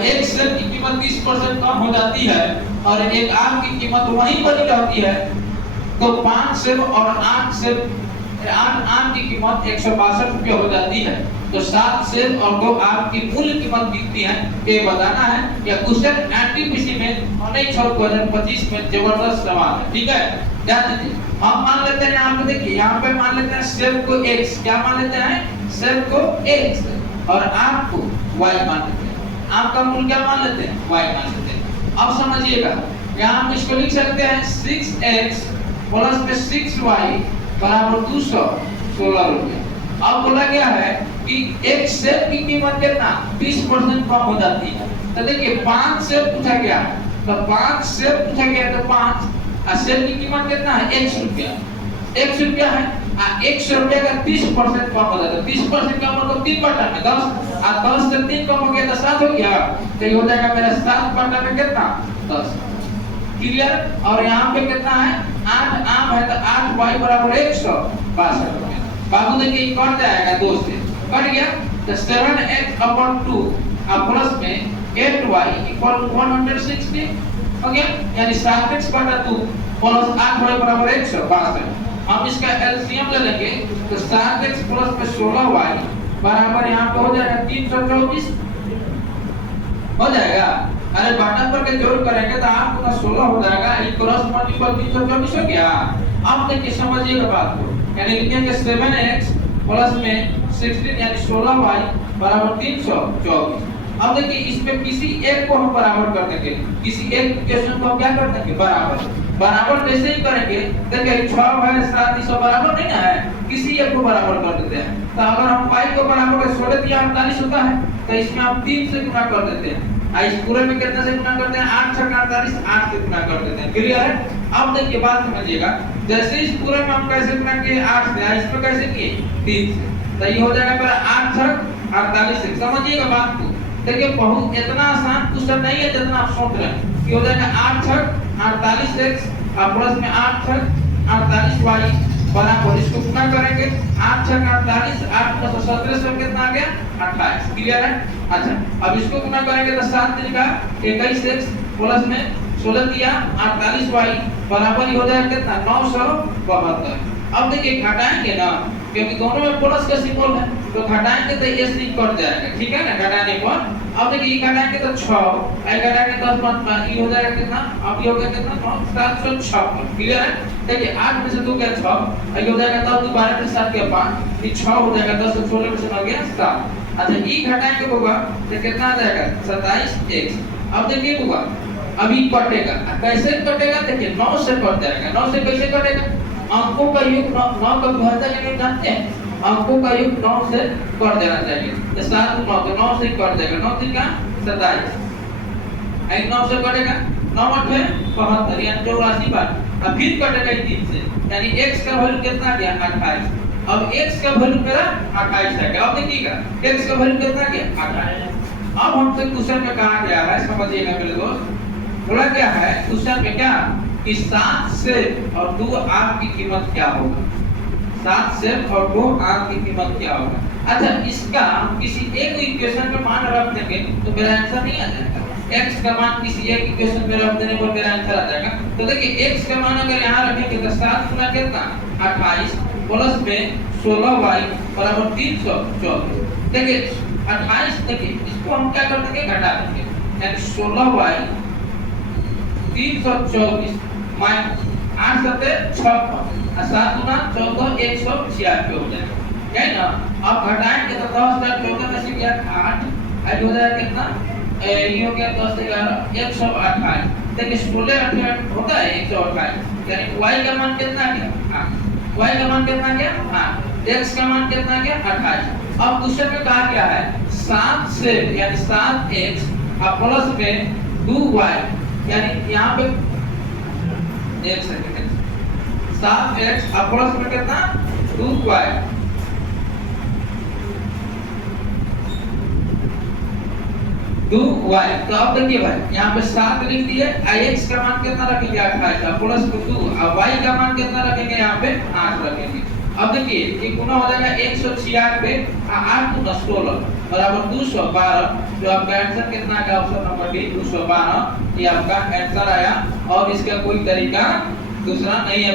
जब एक शेयर की कीमत 30% कम हो जाती है और एक आम की कीमत वहीं पर ही रहती है, तो 5 सेब और 8 सेब आम की कीमत 162 रुपये हो जाती है। तो 7 सेब और 2 आम की मूल कीमत कितनी है ये बताना है। या क्वेश्चन एनटीपीसी में 2025 में जबरदस्त सवाल है, ठीक है। ध्यान दीजिए, हम मान लेते हैं यहाँ पे, देखिए यहाँ पे मान लेते हैं सेब को x, क्या मान लेते हैं, सेब को x और आम को y मान लेते हैं। आम का मूल क्या मान लेते हैं, y मान लेते हैं। अब समझिएगा, यहाँ हम इसको लिख सकते हैं 6x प्लस में 6y बराबर 216 रुपये। अब बोला गया है कि एक सेब की कीमत कितना 20% कम हो जाती है। तो देखिए 5 सेब पूछा गया है, तो 5 सेब पूछा गया है, तो 5 सेब की कीमत कितना है 100 रुपया, 100 रुपया है। 100 रुपया का 30% कम हो जाता है, 30% का मतलब 3 बटा में 10, 10 से 3 कम हो गया तो 7 हो गया, तो ये हो जाएगा मेरा 7 बटा में कितना 10। क्लियर। और यहाँ पे कितना है 8 आम है, तो 8y बराबर 162 रुपये। बाबू देखिए ये कट जाएगा 2 से, कट गया, तो 7x/2 और प्लस में 8y इक्वल 160 हो गया, यानी 7x/2 प्लस 8y बराबर 162। हम इसका एलसीएम ले लेंगे, तो 7x प्लस में 16y बराबर यहाँ पे हो जाएगा 324 हो जाएगा। अरे बटन पर के जोड़ करेंगे तो आपका 16 हो जाएगा, ये क्रॉस मल्टीपल 324 हो गया। अब देखिए समझिएगा बात को, यानी लिखेंगे 7x प्लस में 16 यानी 16y बराबर 324। अब देखिए इसमें किसी एक को हम बराबर कर देंगे, किसी एक इक्वेशन को हम क्या कर देंगे बराबर, बराबर जैसे ही करेंगे देखिए 6 है 7 इस बराबर नहीं है, किसी एक को बराबर कर देते हैं। तो अगर हम y को बराबर कर 16 दिया 48 होता है, तो इसमें हम 3 से गुणा कर देते हैं। इस पूरे में कितने से गुणा करते हैं 8 6 48, 8 से गुणा कर देते हैं। क्लियर है। अब देखिए बात समझिएगा, जैसे इस पूरे में हम कैसे गुणा किए 8 से, इसमें कैसे किए 3 से, तो ये हो जाएगा मेरा 8 6 48 से। समझिएगा बात को, देखिए बहुत इतना आसान क्वेश्चन नहीं है जितना आप सोच रहे हैं। कि हो जाएगा 8 6 48x और प्लस में 8 6 48y बराबर, इसको गुणा करेंगे 8 6 48, 8 + 17 से कितना आ गया 28। क्लियर है। अच्छा अब इसको गुणा करेंगे तो 7 3 का 21x प्लस में 16 दिया 48y बराबर ही हो जाएगा कितना 972। अब देखिए घटाएंगे ना, क्योंकि दोनों में प्लस का सिंबल है, तो घटाएंगे तो ये सी कट जाएगा, ठीक है ना, घटाने पर। अब देखिए ये घटाएंगे तो 6 घटाएंगे 10 5 ये हो जाएगा कितना, अब ये हो गया कितना 756। क्लियर है। देखिए 8 में से 2 गया 6, ये हो जाएगा 10 12 में 7 गया 5, ये 6 हो जाएगा 10 से 16 में से आ गया 7। अच्छा ये घटाएंगे होगा तो कितना आ जाएगा 27x। अब देखिए होगा अभी कटेगा, कैसे कटेगा देखिए 9 से कट जाएगा। 9 से कैसे कटेगा, अंकों का योग 9 का विभाजन यूनिट जानते हैं, अंकों का योग 9 से कट देना चाहिए। तो 7 9 तो 9 से कट जाएगा, 9 3 का 27, 9 से कटेगा 9 8 है 72 यानी 84 बार। अब फिर कटेगा 3 से, यानी x का वैल्यू कितना गया 28। अब x का वैल्यू मेरा 28 है। अब देखिएगा x का वैल्यू कितना गया 28। अब हमसे क्वेश्चन में कहा गया है, समझिएगा मेरे दोस्त, बोला क्या है क्वेश्चन में क्या कि 7 सेब और 2 आम की कीमत क्या होगा, 7 सेब और 2 आम की कीमत क्या होगा। अच्छा इसका किसी एक इक्वेशन में मान रख देंगे तो मेरा आंसर नहीं आ जाएगा। x का मान किसी एक इक्वेशन में रख देने पर मेरा आंसर आ जाएगा। तो देखिए x का मान अगर यहाँ रखेंगे तो 7 गुना कितना 28 प्लस में 16y बराबर 324। देखिए 28, देखिए इसको हम क्या कर देंगे घटा देंगे, यानी 16y 324 माइनस 8 7 56 7 गुना 14 186 हो जाएगा, है ना। अब घटाएंगे तो 10 14 में से गया 8, आज हो जाएगा कितना ये हो गया 10 11 128। देखिए 16 8 होता है 128, यानी y का मान कितना गया 8, y का मान कितना गया 8, x का मान कितना गया 28। अब क्वेश्चन में कहा गया है 7 से यानी 7x और प्लस में 2y, यानी यहाँ पे एक सेकंड 7x और प्लस में कितना 2y, तो अब देखिए भाई यहाँ पे 7 लिख दिए, x का मान कितना रखेंगे 28 प्लस 2 और y का मान कितना रखेंगे यहाँ पे 8 रखेंगे। अब देखिए ये गुना हो जाएगा 196 8 × 16 बराबर 212। जो आपका आंसर कितना आएगा ऑप्शन नंबर डी 212 ये आपका आंसर आया और इसका कोई तरीका दूसरा नहीं है।